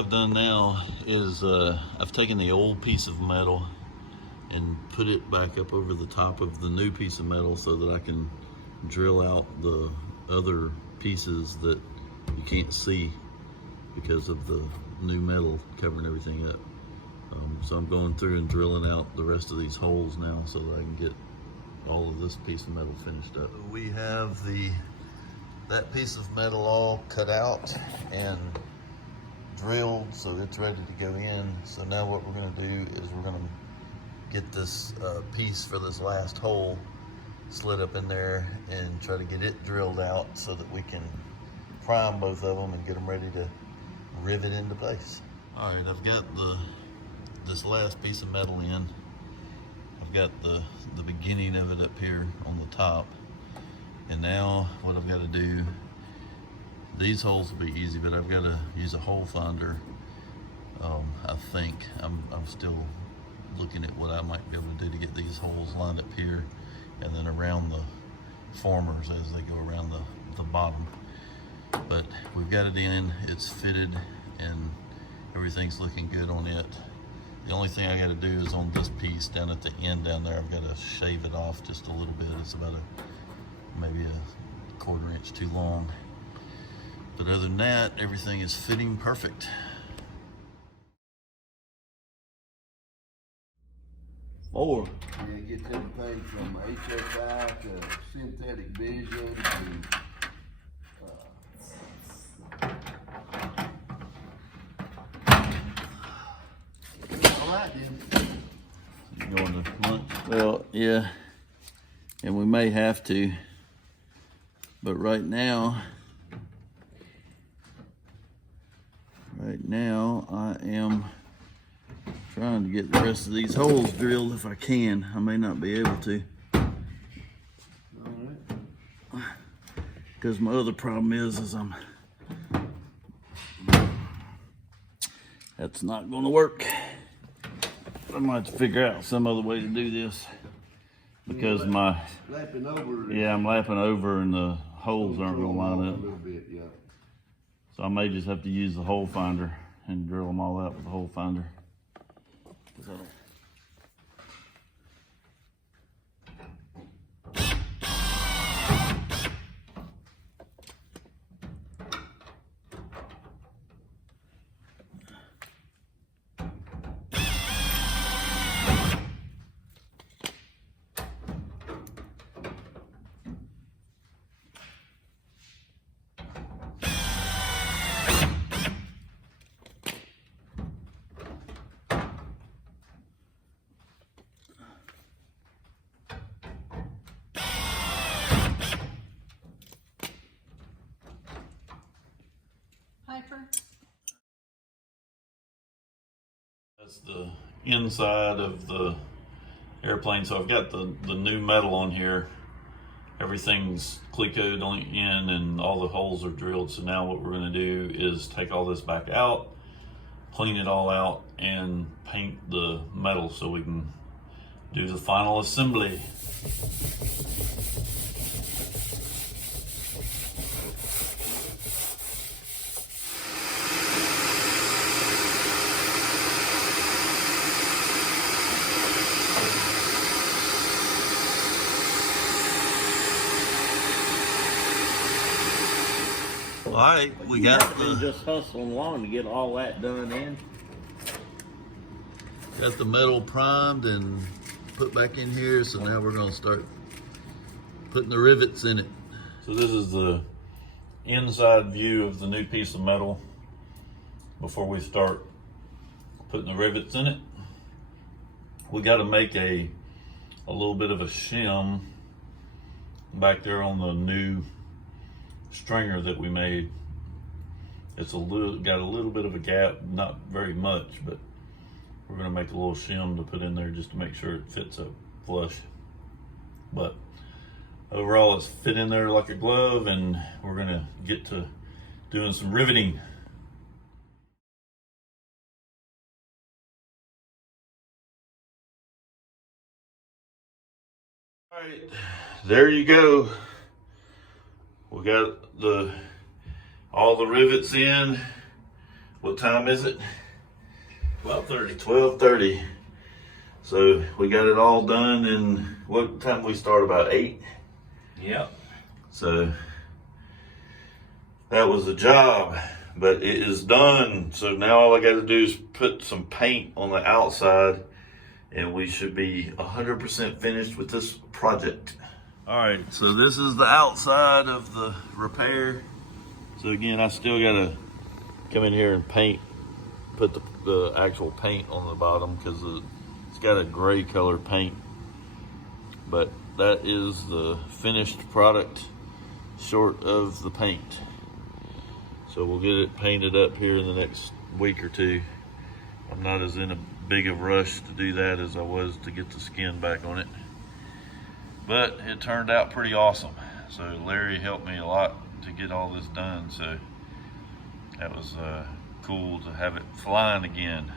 What I've done now is I've taken the old piece of metal and put it back up over the top of the new piece of metal so that I can drill out the other pieces that you can't see because of the new metal covering everything up. So I'm going through and drilling out the rest of these holes now so that I can get all of this piece of metal finished up. We have that piece of metal all cut out and drilled, so it's ready to go in. So now what we're going to do is we're going to get this piece for this last hole slid up in there and try to get it drilled out so that we can prime both of them and get them ready to rivet into place. All right, I've got this last piece of metal in. I've got the beginning of it up here on the top, and now what I've got to do, these holes will be easy, but I've got to use a hole finder. I think I'm still looking at what I might be able to do to get these holes lined up here and then around the formers as they go around the bottom. But we've got it in, it's fitted, and everything's looking good on it. The only thing I got to do is on this piece down at the end down there, I've got to shave it off just a little bit. It's about maybe a 1/4 inch too long. But other than that, everything is fitting perfect. Yeah, get everything from HSI to synthetic vision to all right then. You going to lunch? Well, yeah, and we may have to, but right now I am trying to get the rest of these holes drilled if I can. I may not be able to. Because my other problem is that's not going to work. I might have to figure out some other way to do this because lapping over. Yeah, I'm lapping over and the holes aren't going to line up. A little bit, yeah. So I may just have to use the hole finder and drill them all out with the hole finder. That's the inside of the airplane. So I've got the new metal on here. Everything's clecoed on the end and all the holes are drilled. So now what we're going to do is take all this back out, clean it all out, and paint the metal so we can do the final assembly. All right, we got just hustling along to get all that done in. Got the metal primed and put back in here, so now we're gonna start putting the rivets in it. So this is the inside view of the new piece of metal before we start putting the rivets in it. We got to make a little bit of a shim back there on the new stringer that we made. It's got a little bit of a gap, not very much, but we're going to make a little shim to put in there just to make sure it fits up flush. But overall it's fit in there like a glove, and we're going to get to doing some riveting. All right, there you go. We got all the rivets in. What time is it? 12:30. 12:30. So we got it all done, and what time we start? About 8. Yep. So that was the job, but it is done. So now all I got to do is put some paint on the outside, and we should be 100% finished with this project. All right, so this is the outside of the repair. So again, I still got to come in here and paint, put the actual paint on the bottom, because it's got a gray color paint. But that is the finished product short of the paint. So we'll get it painted up here in the next week or two. I'm not as in a big of rush to do that as I was to get the skin back on it. But it turned out pretty awesome. So Larry helped me a lot to get all this done. So that was cool to have it flying again.